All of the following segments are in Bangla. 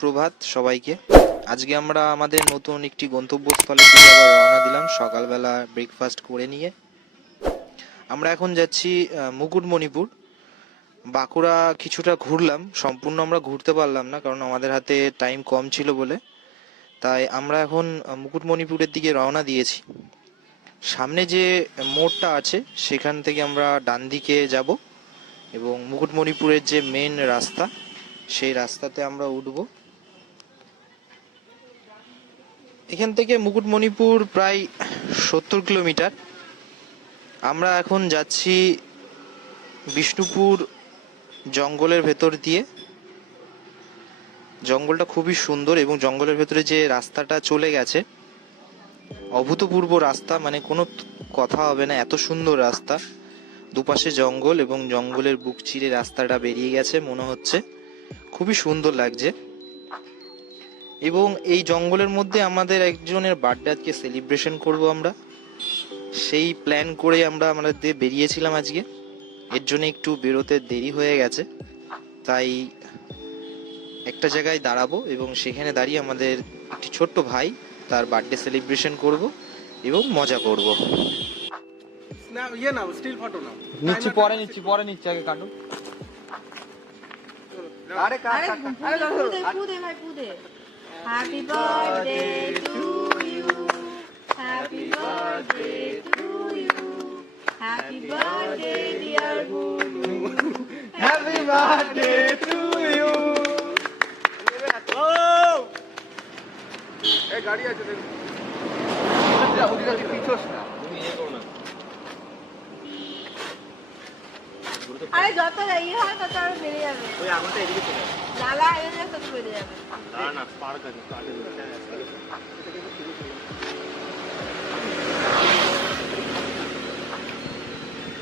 সুপ্রভাত সবাইকে। আজকে আমরা আমাদের নতুন একটি গন্তব্যস্থলে থেকে আবার রওনা দিলাম সকালবেলা ব্রেকফাস্ট করে নিয়ে। আমরা এখন যাচ্ছি মুকুটমণিপুর। বাঁকুড়া কিছুটা ঘুরলাম, সম্পূর্ণ আমরা ঘুরতে পারলাম না কারণ আমাদের হাতে টাইম কম ছিল বলে। তাই আমরা এখন মুকুটমণিপুরের দিকে রওনা দিয়েছি। সামনে যে মোড়টা আছে সেখান থেকে আমরা ডান দিকে যাব এবং মুকুটমণিপুরের যে মেন রাস্তা সেই রাস্তাতে আমরা উঠব। এখান থেকে মুকুটমণিপুর প্রায় 70 কিলোমিটার। আমরা এখন যাচ্ছি বিষ্ণুপুর জঙ্গলের ভেতর দিয়ে। জঙ্গলটা খুবই সুন্দর এবং জঙ্গলের ভেতরে যে রাস্তাটা চলে গেছে অভূতপূর্ব রাস্তা, মানে কোনো কথা হবে না, এত সুন্দর রাস্তা। দুপাশে জঙ্গল এবং জঙ্গলের বুক চিরে রাস্তাটা বেরিয়ে গেছে মনে হচ্ছে, খুবই সুন্দর লাগছে। এবং এই জঙ্গলের মধ্যে আমাদের একজনের বার্থডে আজকে সেলিব্রেশন করব আমরা, সেই প্ল্যান করে আমরা আমাদের বেরিয়েছিলাম আজকে। এর জন্য একটু বেরোতে দেরি হয়ে গেছে, তাই একটা জায়গায় দাঁড়াবো এবং সেখানে দাঁড়িয়ে আমাদের একটি ছোট্ট ভাই তার বার্থডে সেলিব্রেশন করব এবং মজা করব। নিচ্ছি আগে কাটো। Happy birthday to you. Happy birthday to you. Happy birthday dear Guru. Happy birthday to you. Oh! এই গাড়ি আছে দেখো। ওদিকে পিছোস না। তুমি ইয়ে করো না। আরে যত ইয়ে হয় তত আর বেরিয়ে যাবে। ওই আগুনটা এদিকে চলে যাবে। লালা এনে তত বেরিয়ে যাবে। না না পার করে কাটে দিতে।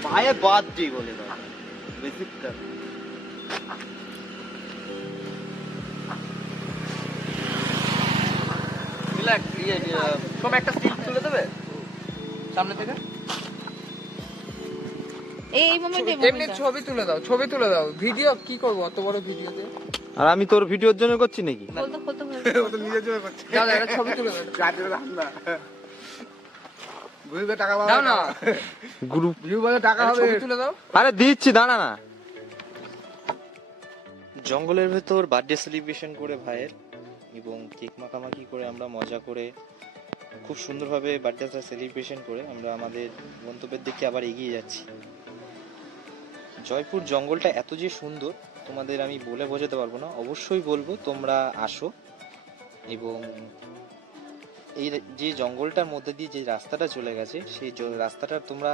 পায়ে বাদ দিই বলে দাও। বেসিকটা। রিল্যাক্স ইয়ে সব একটা স্টিল তুলে দেবে সামনে থেকে। এই মোমেন্টে এমনি ছবি তুলে দাও ভিডিও কি করব অত বড় ভিডিওতে। আর আমি তোর ভিডিওর জন্য করছি নাকি? ও তো নিজের জন্য করছে। দাও একটা ছবি তুলে দাও। গাড়িতে দাও না। গ্রুপে টাকা পাবে দাও না। গ্রুপ ভিউ বলে টাকা হবে। ছবি তুলে দাও। আরে দিচ্ছি, দাঁড়া না। জঙ্গলের ভেতর বার্থডে সেলিব্রেশন করে ভাইয়ের এবং কেক মাখামাখি করে আমরা মজা করে খুব সুন্দরভাবে বার্থডেটা সেলিব্রেশন করে আমরা আমাদের গন্তব্যের দিকে আবার এগিয়ে যাচ্ছি। জয়পুর জঙ্গলটা এত যে সুন্দর তোমাদের আমি বলে বোঝাতে পারবো না, অবশ্যই বলবো তোমরা আসো। এবং এই যে জঙ্গলটার মধ্যে দিয়ে যে রাস্তাটা চলে গেছে সেই রাস্তাটা তোমরা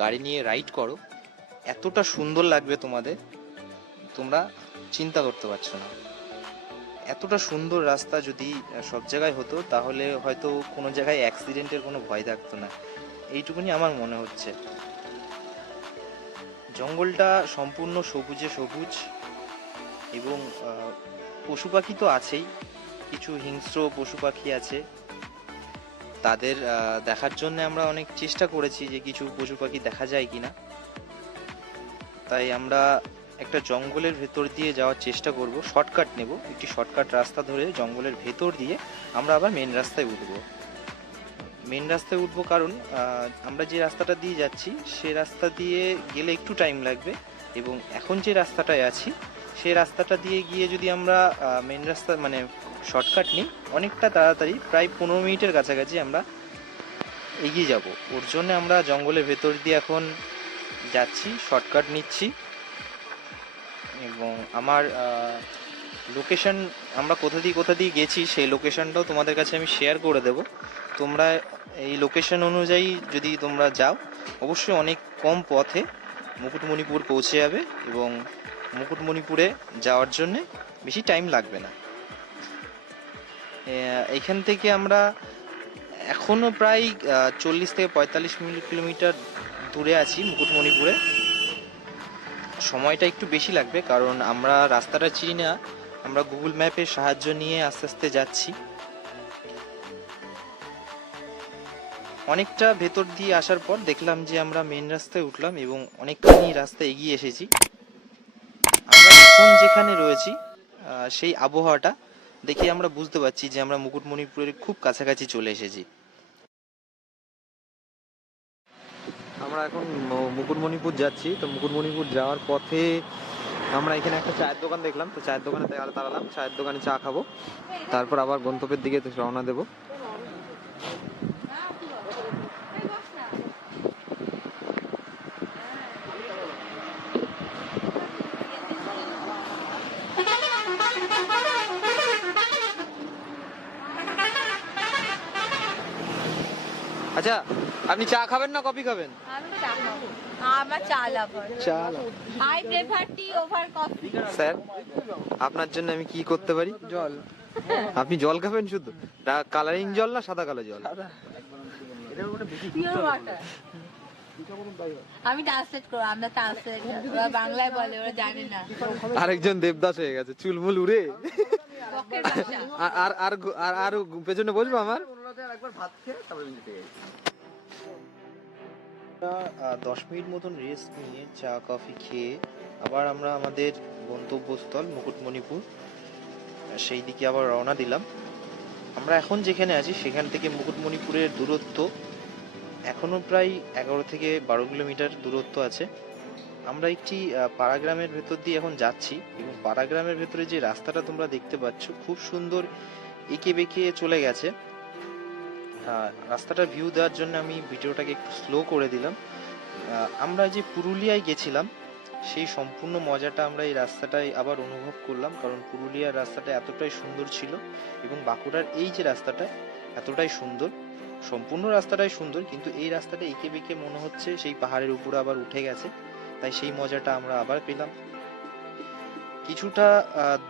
গাড়ি নিয়ে রাইড করো, এতটা সুন্দর লাগবে তোমাদের, তোমরা চিন্তা করতে পারছো না। এতটা সুন্দর রাস্তা যদি সব জায়গায় হতো তাহলে হয়তো কোনো জায়গায় অ্যাক্সিডেন্টের কোনো ভয় থাকতো না, এইটুকুনি আমার মনে হচ্ছে। জঙ্গলটা সম্পূর্ণ সবুজে সবুজ এবং পশু পাখি তো আছেই, কিছু হিংস্র পশু পাখি আছে, তাদের দেখার জন্য আমরা অনেক চেষ্টা করেছি যে কিছু পশু পাখি দেখা যায় কিনা। তাই আমরা একটা জঙ্গলের ভেতর দিয়ে যাওয়ার চেষ্টা করব, শর্টকাট নেব, একটি শর্টকাট রাস্তা ধরে জঙ্গলের ভেতর দিয়ে আমরা আবার মেন রাস্তায় উঠবো। মেন রাস্তায় উঠবো কারণ আমরা যে রাস্তাটা দিয়ে যাচ্ছি সে রাস্তা দিয়ে গেলে একটু টাইম লাগবে এবং এখন যে রাস্তাটায় আছি সেই রাস্তাটা দিয়ে গিয়ে যদি আমরা মেন রাস্তা মানে শর্টকাট নিই অনেকটা তাড়াতাড়ি, প্রায় 15 মিনিটের কাছাকাছি আমরা এগিয়ে যাব। ওর জন্য আমরা জঙ্গলের ভেতর দিয়ে এখন যাচ্ছি, শর্টকাট নিচ্ছি। এবং আমার লোকেশন আমরা কোথা দিয়ে গেছি সেই লোকেশনটাও তোমাদের কাছে আমি শেয়ার করে দেব। তোমরা এই লোকেশন অনুযায়ী যদি তোমরা যাও অবশ্যই অনেক কম পথে মুকুটমণিপুর পৌঁছে যাবে এবং মুকুটমণিপুরে যাওয়ার জন্যে বেশি টাইম লাগবে না। এখান থেকে আমরা এখনও প্রায় 40 থেকে 45 কিলোমিটার দূরে আছি মুকুটমণিপুরে। সময়টা একটু বেশি লাগবে কারণ আমরা রাস্তাটা চিনি না, আমরা গুগল ম্যাপের সাহায্য নিয়ে আস্তে আস্তে যাচ্ছি। অনেকটা ভেতর দিয়ে আসার পর দেখলাম যে আমরা মেন রাস্তায় উঠলাম এবং অনেকখানি রাস্তা এগিয়ে এসেছি। আমরা এখন যেখানে রয়েছি সেই আবহাওয়াটা দেখে আমরা বুঝতে পারছি যে আমরা মুকুটমণিপুরের খুব কাছাকাছি চলে এসেছি। আমরা এখন মুকুটমণিপুর যাচ্ছি। তো মুকুটমণিপুর যাওয়ার পথে আমরা এখানে একটা চায়ের দোকান দেখলাম, তো চায়ের দোকানে দাঁড়ালাম, চায়ের দোকানে চা খাবো, তারপর আবার গন্তব্যের দিকে রওনা দেবো। আচ্ছা, আপনি চা খাবেন না কফি খাবেন? আমি চা খাবো। আমার চা লাভার। চা। I prefer T over coffee. Sir, আপনার জন্য আমি কি করতে পারি? জল। আপনি জল খাবেন শুধু? কালারিং জল না সাদা কালো জল? Pure water. আমি ট্রান্সলেট করব, আমরা ট্রান্সলেট ওরা বাংলায় বলে, ওরা জানে না। আরেকজন দেবদাস হয়ে গেছে, চুলমুল উড়ে। বকের ভাষা। আর আর আর আর পেছনে বসবো আমার। একবার ভাত খেয়ে তারপরে নিতে গেছি। 10 মিনিট মতন রেস্ট নিয়ে চা কফি খেয়ে আবার আমরা আমাদের গন্তব্যস্থল মুকুটমণিপুর সেই দিকে আবার রওনা দিলাম। আমরা এখন যেখানে আছি সেখান থেকে মুকুটমণিপুরের দূরত্ব এখনো প্রায় 11 থেকে 12 কিলোমিটার দূরত্ব আছে। আমরা একটি পাড়াগ্রামের ভেতর দিয়ে এখন যাচ্ছি এবং পাড়াগ্রামের ভেতরে যে রাস্তাটা তোমরা দেখতে পাচ্ছ খুব সুন্দর এঁকে বেঁকে চলে গেছে। রাস্তাটার ভিউ দেওয়ার জন্য আমি ভিডিওটাকে একটু স্লো করে দিলাম। আমরা যে পুরুলিয়ায় গেছিলাম সেই সম্পূর্ণ মজাটা আমরা এই রাস্তাটায় আবার অনুভব করলাম, কারণ পুরুলিয়ার রাস্তাটা এতটাই সুন্দর ছিল এবং বাঁকুড়ার এই যে রাস্তাটা এতটাই সুন্দর, সম্পূর্ণ রাস্তাটাই সুন্দর, কিন্তু এই রাস্তাটা এঁকে বেঁকে মনে হচ্ছে সেই পাহাড়ের উপরে আবার উঠে গেছে, তাই সেই মজাটা আমরা আবার পেলাম। কিছুটা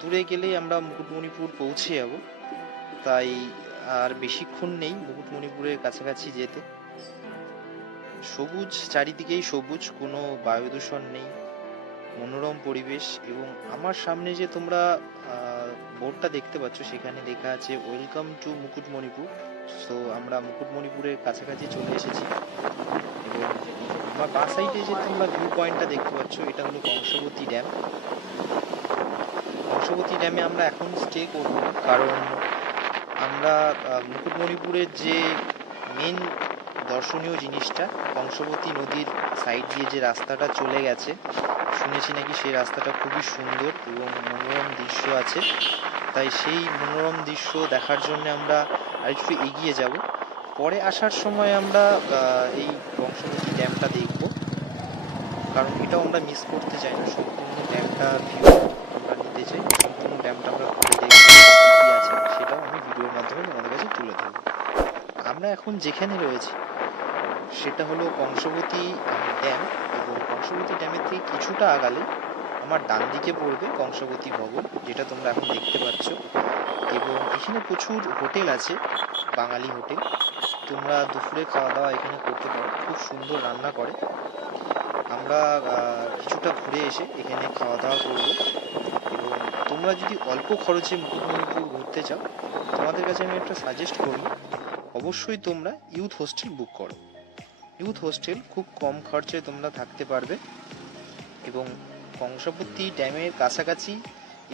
দূরে গেলেই আমরা মুকুটমণিপুর পৌঁছে যাব, তাই আর বেশিক্ষণ নেই মুকুটমণিপুরের কাছাকাছি যেতে। সবুজ চারিদিকেই সবুজ, কোনো বায়ু দূষণ নেই, মনোরম পরিবেশ। এবং আমার সামনে যে তোমরা বোর্ডটা দেখতে পাচ্ছ সেখানে লেখা আছে ওয়েলকাম টু মুকুটমণিপুর। সো আমরা মুকুটমণিপুরের কাছাকাছি চলে এসেছি এবং আমার বাঁ সাইডে যে তোমরা ভিউ পয়েন্টটা দেখতে পাচ্ছ এটা হলো কংসবতী ড্যাম। কংসবতী ড্যামে আমরা এখন স্টে করব, কারণ আমরা মুকুটমণিপুরের যে মেন দর্শনীয় জিনিসটা কংসবতী নদীর সাইড দিয়ে যে রাস্তাটা চলে গেছে, শুনেছি নাকি সেই রাস্তাটা খুবই সুন্দর এবং মনোরম দৃশ্য আছে, তাই সেই মনোরম দৃশ্য দেখার জন্য আমরা আরেকটু এগিয়ে যাব। পরে আসার সময় আমরা এই কংসবতী ড্যামটা দেখব, কারণ এটাও আমরা মিস করতে চাই না। সম্পূর্ণ ড্যামটা ভিউ আমরা নিতে চাই, সম্পূর্ণ ড্যামটা আমরা ঘুরে দেখব কী আছে সেটাও আমি ভিডিওর মাধ্যমে তোমাদের কাছে তুলে ধরব। আমরা এখন যেখানে রয়েছি সেটা হলো কংসবতী ড্যাম, এবং কংসবতী ড্যামের থেকে কিছুটা আগালে আমার ডান দিকে পড়বে কংসবতী ভবন, যেটা তোমরা এখন দেখতে পাচ্ছ। এবং এখানে প্রচুর হোটেল আছে, বাঙালি হোটেল, তোমরা দুপুরে খাওয়া দাওয়া এখানে করতে পারো, খুব সুন্দর রান্না করে। আমরা কিছুটা ঘুরে এসে এখানে খাওয়া দাওয়া করবো। এবং তোমরা যদি অল্প খরচে মুকুটমণিপুর ঘুরতে চাও, তোমাদের কাছে আমি একটা সাজেস্ট করবো, অবশ্যই তোমরা ইউথ হোস্টেল বুক করো। ইউথ হোস্টেল খুব কম খরচে তোমরা থাকতে পারবে এবং কংসবতী ড্যামের কাছাকাছি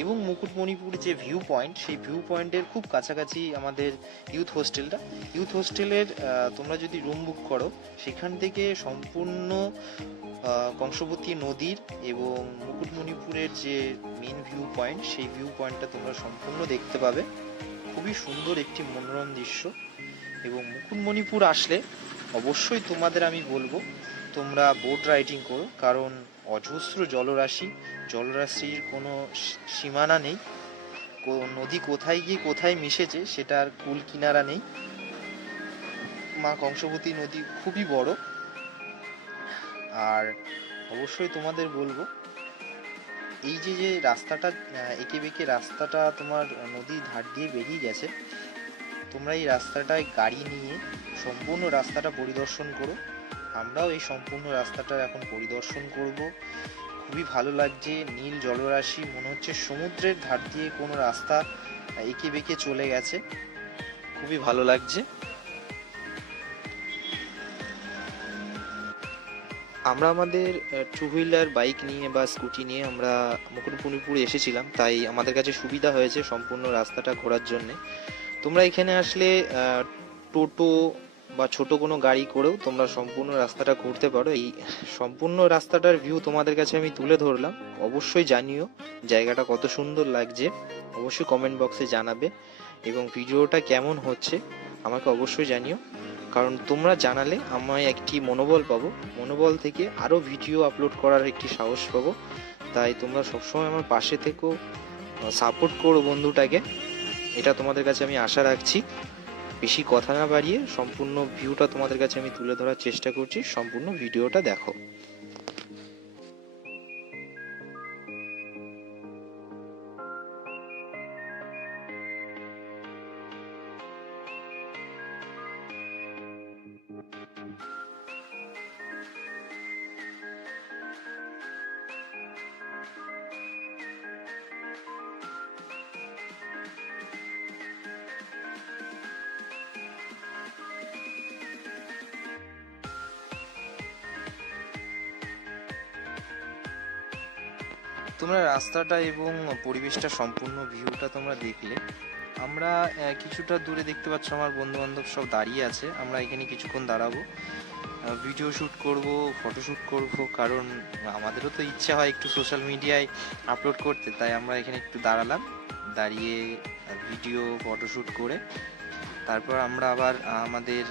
এবং মুকুটমণিপুর যে ভিউ পয়েন্ট সেই ভিউ পয়েন্টের খুব কাছাকাছি আমাদের ইউথ হোস্টেলটা। ইউথ হোস্টেলের তোমরা যদি রুম বুক করো সেখান থেকে সম্পূর্ণ কংসবতী নদীর এবং মুকুটমণিপুরের যে মেন ভিউ পয়েন্ট সেই ভিউ পয়েন্টটা তোমরা সম্পূর্ণ দেখতে পাবে। খুবই সুন্দর একটি মনোরম দৃশ্য। এবং মুকুটমণিপুর আসলে অবশ্যই তোমাদের আমি বলবো তোমরা বোট রাইডিং করো, কারণ অজস্র জলরাশির কোনো সীমানা নেই। নদী কোথায় গিয়ে কোথায় মিশেছে সেটার কুল কিনারা নেই। মা কংসবতী নদী খুবই বড়। আর অবশ্যই তোমাদের বলবো এই যে রাস্তাটা এঁকে বেঁকে রাস্তাটা তোমার নদীর ধার দিয়ে বেরিয়ে গেছে, তোমরা এই রাস্তাটায় গাড়ি নিয়ে সম্পূর্ণ রাস্তাটা পরিদর্শন করো। আমরাও এই সম্পূর্ণ রাস্তাটা এখন পরিদর্শন করব। খুবই ভালো লাগছে, নীল জলরাশি, মনে হচ্ছে সমুদ্রের ধার দিয়ে কোনো রাস্তা এঁকে বেঁকে চলে গেছে, খুবই ভালো লাগছে। আমরা আমাদের টু হুইলার বাইক নিয়ে বা স্কুটি নিয়ে আমরা মুকুটমণিপুর এসেছিলাম, তাই আমাদের কাছে সুবিধা হয়েছে সম্পূর্ণ রাস্তাটা ঘোরার জন্যে। তোমরা এখানে আসলে টোটো বা ছোট কোনো গাড়ি করেও তোমরা সম্পূর্ণ রাস্তাটা ঘুরতে পারো। এই সম্পূর্ণ রাস্তাটার ভিউ তোমাদের কাছে আমি তুলে ধরলাম। অবশ্যই জানিও জায়গাটা কত সুন্দর লাগছে, অবশ্যই কমেন্ট বক্সে জানাবে, এবং ভিডিওটা কেমন হচ্ছে আমাকে অবশ্যই জানিও, কারণ তোমরা জানালে আমায় একটি মনোবল পাবো, মনোবল থেকে আরও ভিডিও আপলোড করার একটি সাহস পাবো। তাই তোমরা সবসময় আমার পাশে থেকো, সাপোর্ট করো বন্ধুটাকে, এটা তোমাদের কাছে আমি আশা রাখছি। বেশি কথা না বাড়িয়ে সম্পূর্ণ ভিউটা তোমাদের কাছে আমি তুলে ধরার চেষ্টা করছি, সম্পূর্ণ ভিডিওটা দেখো। তোমরা রাস্তাটা এবং পরিবেশটা সম্পূর্ণ ভিউটা তোমরা দেখলে। আমরা কিছুটা দূরে দেখতে পাচ্ছ আমার বন্ধু বান্ধব সব দাঁড়িয়ে আছে, আমরা এখানে কিছুক্ষণ দাঁড়াবো, ভিডিও শ্যুট করব, ফটোশ্যুট করব, কারণ আমাদেরও তো ইচ্ছা হয় একটু সোশ্যাল মিডিয়ায় আপলোড করতে। তাই আমরা এখানে একটু দাঁড়ালাম, দাঁড়িয়ে ভিডিও ফটোশ্যুট করে তারপর আমরা আবার আমাদের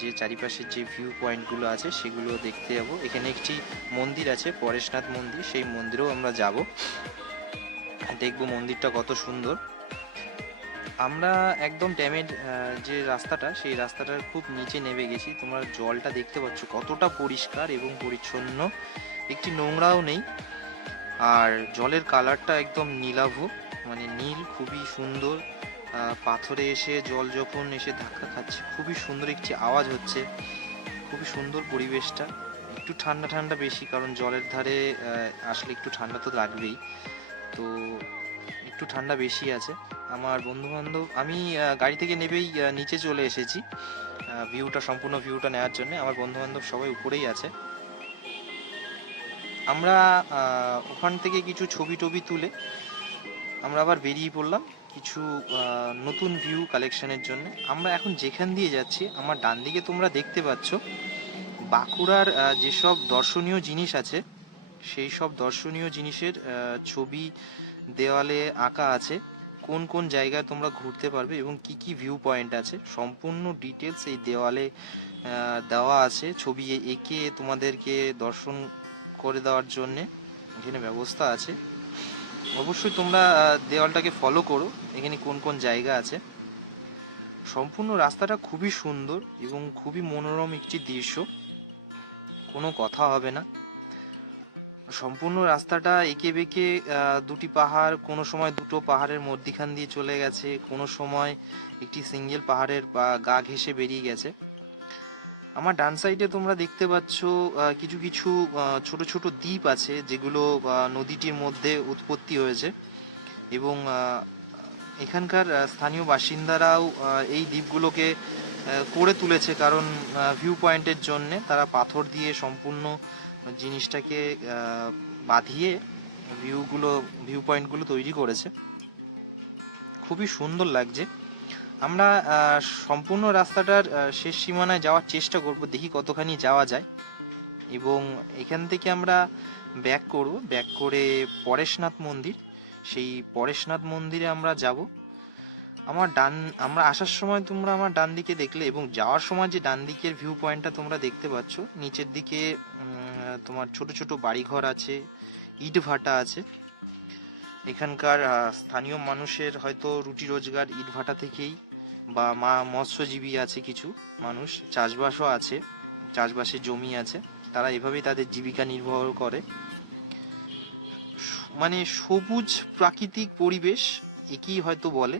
যে চারিপাশের যে ভিউ পয়েন্টগুলো আছে সেগুলো দেখতে যাব। এখানে একটি মন্দির আছে, পরেশনাথ মন্দির, সেই মন্দিরেও আমরা যাব, দেখব মন্দিরটা কত সুন্দর। আমরা একদম ড্যামের যে রাস্তাটা, সেই রাস্তাটার খুব নিচে নেমে গেছি। তোমরা জলটা দেখতে পাচ্ছ কতটা পরিষ্কার এবং পরিচ্ছন্ন, একটি নোংরাও নেই। আর জলের কালারটা একদম নীলাভ, মানে নীল, খুবই সুন্দর। পাথরে এসে জল যখন এসে ধাক্কা খাচ্ছে খুবই সুন্দর একটি আওয়াজ হচ্ছে, খুবই সুন্দর পরিবেশটা। একটু ঠান্ডা ঠান্ডা বেশি, কারণ জলের ধারে আসলে একটু ঠান্ডা তো লাগবেই, তো একটু ঠান্ডা বেশি আছে। আমার বন্ধু বান্ধব, আমি গাড়ি থেকে নেবেই নিচে চলে এসেছি ভিউটা, সম্পূর্ণ ভিউটা নেওয়ার জন্য। আমার বন্ধু বান্ধব সবাই উপরেই আছে। আমরা ওখান থেকে কিছু ছবি টবি তুলে আমরা আবার বেরিয়ে পড়লাম কিছু নতুন ভিউ কালেকশনের জন্য। আমরা এখন যেখান দিয়ে যাচ্ছি, আমার ডান দিকে তোমরা দেখতে পাচ্ছ বাঁকুড়ার যেসব দর্শনীয় জিনিস আছে, সেই সব দর্শনীয় জিনিসের ছবি দেওয়ালে আঁকা আছে। কোন কোন জায়গায় তোমরা ঘুরতে পারবে এবং কি কি ভিউ পয়েন্ট আছে সম্পূর্ণ ডিটেলস এই দেওয়ালে দেওয়া আছে। ছবি এঁকে তোমাদেরকে দর্শন করে দেওয়ার জন্যে এখানে ব্যবস্থা আছে। অবশ্যই তোমরা দেওয়ালটাকে ফলো করো, এখানে কোন কোন জায়গা আছে। সম্পূর্ণ রাস্তাটা খুবই সুন্দর এবং খুবই মনোরম একটি দৃশ্য, কোনো কথা হবে না। সম্পূর্ণ রাস্তাটা এঁকে বেঁকে দুটি পাহাড়, কোনো সময় দুটো পাহাড়ের মধ্যিখান দিয়ে চলে গেছে, কোনো সময় একটি সিঙ্গেল পাহাড়ের গা ঘেঁষে বেরিয়ে গেছে। আমার ডান সাইডে তোমরা দেখতে পাচ্ছ কিছু কিছু ছোট ছোট দ্বীপ আছে, যেগুলো নদীটির মধ্যে উৎপত্তি হয়েছে, এবং এখানকার স্থানীয় বাসিন্দারাও এই দ্বীপগুলোকে করে তুলেছে, কারণ ভিউ পয়েন্টের জন্যে তারা পাথর দিয়ে সম্পূর্ণ জিনিসটাকে বাঁধিয়ে ভিউ পয়েন্টগুলো তৈরি করেছে। খুবই সুন্দর লাগছে। আমরা সম্পূর্ণ রাস্তাটার শেষ সীমানায় যাওয়ার চেষ্টা করব, দেখি কতখানি যাওয়া যায়, এবং এখান থেকে আমরা ব্যাক করব, ব্যাক করে পরেশনাথ মন্দির, সেই পরেশনাথ মন্দিরে আমরা যাব। আমরা আসার সময় তোমরা আমার ডান দিকে দেখলে, এবং যাওয়ার সময় যে ডান দিকের ভিউ পয়েন্টটা তোমরা দেখতে পাচ্ছ, নিচের দিকে তোমার ছোট ছোট বাড়িঘর আছে, ইট ভাটা আছে। এখানকার স্থানীয় মানুষের হয়তো রুটি রোজগার ইট ভাটা থেকেই, বা মৎস্যজীবী আছে, কিছু মানুষ চাষবাসও আছে, চাষবাসের জমি আছে, তারা এভাবেই তাদের জীবিকা নির্বাহ করে। মানে সবুজ প্রাকৃতিক পরিবেশ, একেই হয়তো বলে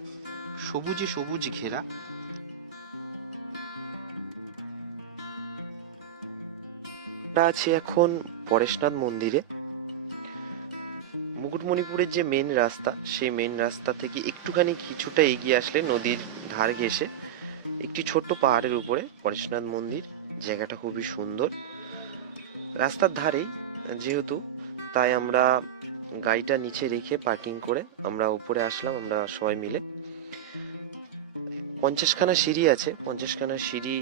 সবুজে সবুজ ঘেরা। আমরা আছি এখন পরেশনাথ মন্দিরে। মুকুটমণিপুরের যে মেন রাস্তা, সেই মেন রাস্তা থেকে একটুখানি কিছুটা এগিয়ে আসলে নদীর ধার ঘেঁষে একটি ছোট্ট পাহাড়ের উপরে পরেশনাথ মন্দির। জায়গাটা খুবই সুন্দর। রাস্তার ধারেই যেহেতু, তাই আমরা গাড়িটা নিচে রেখে পার্কিং করে আমরা উপরে আসলাম আমরা সবাই মিলে। 50খানা সিঁড়ি আছে, 50খানা সিঁড়ি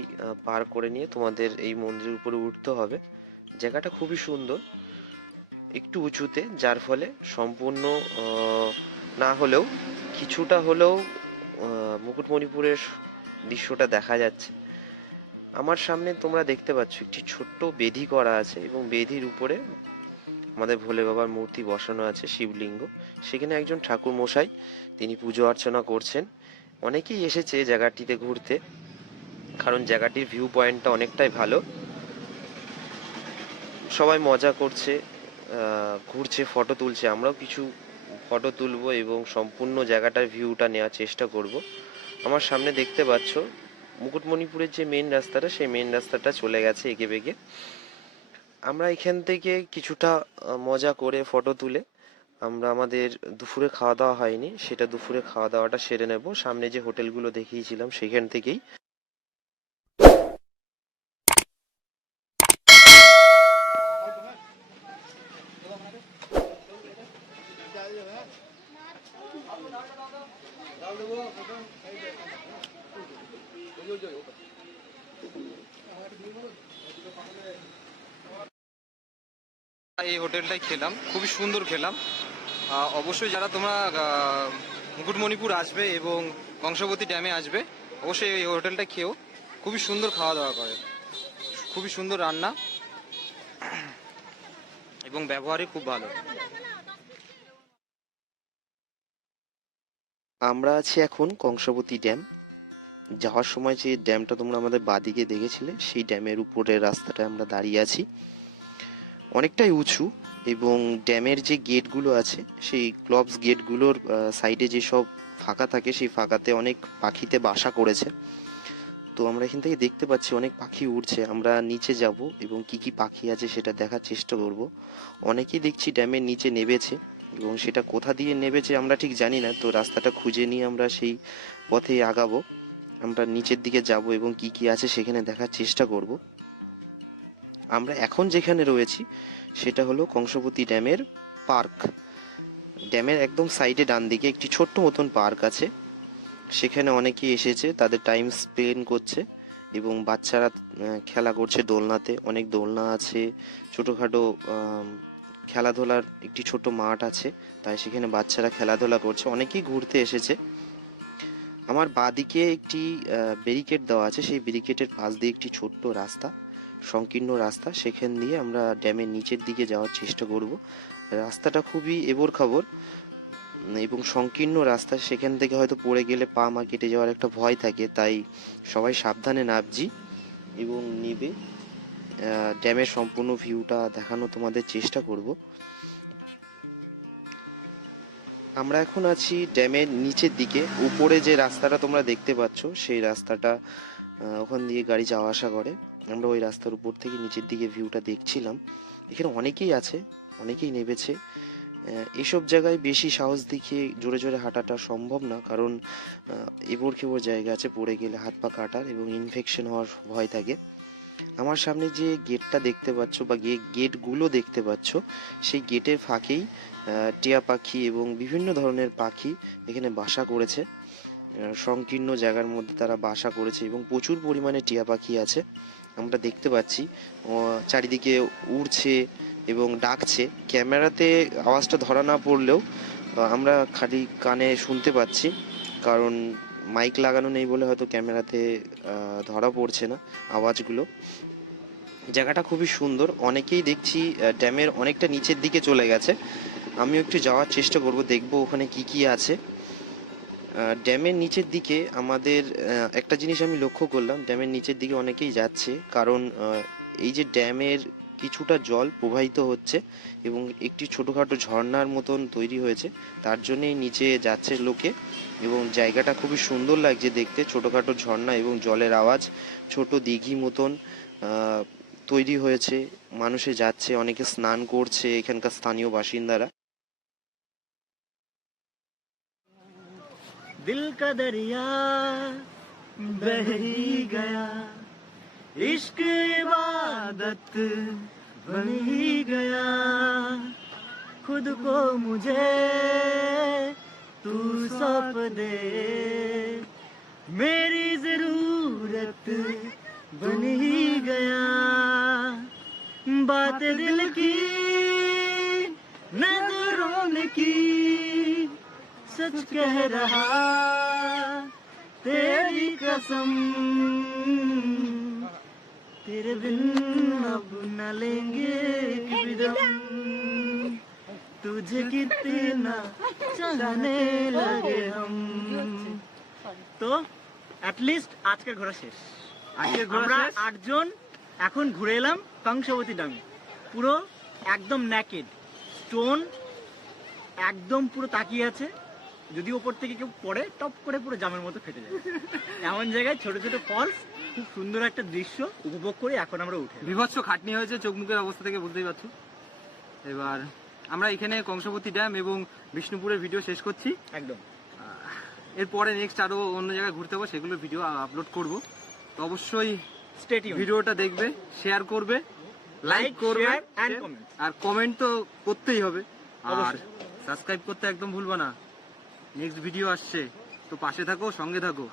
পার করে নিয়ে তোমাদের এই মন্দিরের উপরে উঠতে হবে। জায়গাটা খুবই সুন্দর, একটু উঁচুতে, যার ফলে সম্পূর্ণ না হলেও কিছুটা হলেও মুকুটমণিপুরের দৃশ্যটা দেখা যাচ্ছে। আমার সামনে তোমরা দেখতে পাচ্ছ একটি ছোট্ট বেদি করা আছে এবং বেদির উপরে আমাদের ভোলে বাবার মূর্তি বসানো আছে, শিবলিঙ্গ। সেখানে একজন ঠাকুর মশাই তিনি পুজো অর্চনা করছেন। অনেকেই এসেছে জায়গাটিতে ঘুরতে, কারণ জায়গাটির ভিউ পয়েন্টটা অনেকটাই ভালো। সবাই মজা করছে, ঘুরছে, ফটো তুলছে। আমরাও কিছু ফটো তুলবো এবং সম্পূর্ণ জায়গাটার ভিউটা নেওয়ার চেষ্টা করব। আমার সামনে দেখতে পাচ্ছ মুকুটমণিপুরের যে মেন রাস্তাটা, সেই মেন রাস্তাটা চলে গেছে এঁকে বেঁকে। আমরা এখান থেকে কিছুটা মজা করে ফটো তুলে আমরা আমাদের দুপুরে খাওয়া দাওয়া হয়নি, সেটা দুপুরে খাওয়া দাওয়াটা সেরে নেব সামনে যে হোটেলগুলো দেখিয়েছিলাম সেখান থেকেই। এই হোটেলটাই খেলাম, খুবই সুন্দর খেলাম। অবশ্যই যারা তোমরা মুকুটমণিপুর আসবে এবং কংসাবতী ড্যামে আসবে, অবশ্যই এই হোটেলটা খেয়েও। খুবই সুন্দর খাওয়া দাওয়া করে, খুবই সুন্দর রান্না এবং ব্যবহারই খুব ভালো। আমরা আছি এখন কংসাবতী ড্যাম। যাওয়ার সময় যে ড্যামটা তোমরা আমাদের বাদিকে দেখেছিলে, সেই ড্যামের উপরের রাস্তাটায় আমরা দাঁড়িয়ে আছি। অনেকটাই উঁচু এবং ড্যামের যে গেটগুলো আছে, সেই ক্লবস গেটগুলোর সাইডে যেসব ফাঁকা থাকে, সেই ফাঁকাতে অনেক পাখিতে বাসা করেছে। তো আমরা এখান থেকে দেখতে পাচ্ছি অনেক পাখি উড়ছে। আমরা নিচে যাব এবং কি কি পাখি আছে সেটা দেখার চেষ্টা করব। অনেকেই দেখছি ড্যামের নিচে নেবেছে এবং সেটা কোথা দিয়ে নেবেছে আমরা ঠিক জানি না। তো রাস্তাটা খুঁজে নিয়ে আমরা সেই পথে আগাবো। আমরা নিচের দিকে যাব এবং কি কি আছে সেখানে দেখার চেষ্টা করব। আমরা এখন যেখানে রয়েছি সেটা হলো কংসাবতী ড্যামের পার্ক। ড্যামের একদম সাইডে ডান দিকে একটি ছোট্ট মতন পার্ক আছে। সেখানে অনেকেই এসেছে, তাদের টাইম স্পেন্ড করছে এবং বাচ্চারা খেলা করছে দোলনাতে। অনেক দোলনা আছে, ছোটোখাটো খেলাধুলার একটি ছোট মাঠ আছে, তাই সেখানে বাচ্চারা খেলাধুলা করছে। অনেকেই ঘুরতে এসেছে। আমার বাঁদিকে একটি ব্যারিকেড দেওয়া আছে, সেই ব্যারিকেডের পাশ দিয়ে একটি ছোট্ট রাস্তা, সংকীর্ণ রাস্তা, সেখান দিয়ে আমরা ড্যামের নিচের দিকে যাওয়ার চেষ্টা করব। রাস্তাটা খুবই এবড় খাবড় এবং সংকীর্ণ রাস্তা, সেখান থেকে হয়তো পড়ে গেলে পা মা কেটে যাওয়ার একটা ভয় থাকে, তাই সবাই সাবধানে নামছি এবং নেবে ড্যামের সম্পূর্ণ ভিউটা দেখানো তোমাদের চেষ্টা করব। আমরা এখন আছি ড্যামের নিচের দিকে। উপরে যে রাস্তাটা তোমরা দেখতে পাচ্ছ, সেই রাস্তাটা ওখান দিয়ে গাড়ি যাওয়া আসা করে। আমরা ওই রাস্তার উপর থেকে নিচের দিকে ভিউটা দেখছিলাম। এখানে অনেকেই আছে, অনেকেই নেমেছে। এসব জায়গায় বেশি সাহস দেখিয়ে জোরে জোরে হাঁটাটা সম্ভব না, কারণ এবড় খেবড় জায়গা আছে, পড়ে গেলে হাত পা কাটার এবং ইনফেকশন হওয়ার ভয় থাকে। আমার সামনে যে গেটটা দেখতে পাচ্ছ বা গেটগুলো দেখতে পাচ্ছ, সেই গেটের ফাঁকেই টিয়া পাখি এবং বিভিন্ন ধরনের পাখি এখানে বাসা করেছে। সংকীর্ণ জায়গার মধ্যে তারা বাসা করেছে এবং প্রচুর পরিমাণে টিয়া পাখি আছে আমরা দেখতে পাচ্ছি। চারিদিকে উড়ছে এবং ডাকছে। ক্যামেরাতে আওয়াজটা ধরা না পড়লেও আমরা খালি কানে শুনতে পাচ্ছি, কারণ মাইক লাগানো নেই বলে হয়তো ক্যামেরাতে ধরা পড়ছে না আওয়াজগুলো। জায়গাটা খুবই সুন্দর। অনেকেই দেখছি ড্যামের অনেকটা নিচের দিকে চলে গেছে। আমিও একটু যাওয়ার চেষ্টা করব, দেখবো ওখানে কি কি আছে। ড্যামের নিচের দিকে আমাদের একটা জিনিস আমি লক্ষ্য করলাম, ড্যামের নিচের দিকে অনেকেই যাচ্ছে, কারণ এই যে ড্যামের কিছুটা জল প্রবাহিত হচ্ছে এবং একটি ছোটোখাটো ঝর্ণার মতন তৈরি হয়েছে, তার জন্যই নিচে যাচ্ছে লোকে এবং জায়গাটা খুবই সুন্দর লাগছে দেখতে। ছোটোখাটো ঝর্ণা এবং জলের আওয়াজ, ছোট দিঘি মতন তৈরি হয়েছে, মানুষে যাচ্ছে, অনেকে স্নান করছে এখানকার স্থানীয় বাসিন্দারা। दिल का दरिया बह ही गया, इश्क इबादत बन ही गया खुद को मुझे तू सौंप दे मेरी जरूरत बन ही गया बात दिल की नजरों ने की सच कह रहा तेरी कसम तेरे बिन अब न लेंगे एक भी दम तुझे कितना चाहने लगे हम তো অ্যাটলিস্ট আজকের ঘোরা শেষ আমরা 8 জন এখন ঘুরে এলাম কংসাবতী ড্যামে পুরো একদম ন্যাকেড স্টোন একদম পুরো তাকিয়ে আছে যদি উপর থেকে কেউ পড়ে টপ করে পুরো জামের মতো ফেটে যাবে এমন জায়গায় ছোট ছোট ফলস খুব সুন্দর একটা দৃশ্য উপভোগ করে এখন আমরা উঠে বিভৎস খাটনি হয়েছে, চোখ মুখের অবস্থা থেকে বুঝতেই পারছো। এবার আমরা এখানে কংসাবতী ড্যাম এবং বিষ্ণুপুরের ভিডিও শেষ করছি। একদম এরপরে নেক্সট আরো অন্য জায়গায় ঘুরতে যাবো, সেগুলোর ভিডিও আপলোড করব। তো অবশ্যই স্টে টিউন ভিডিওটা দেখবে, শেয়ার করবে, লাইক করবে এন্ড কমেন্ট আর কমেন্ট তো করতেই হবে, আর অবশ্যই। সাবস্ক্রাইব করতে একদম ভুলবা না। নেক্সট ভিডিও আসছে, তো পাশে থাকো, সঙ্গে থাকো।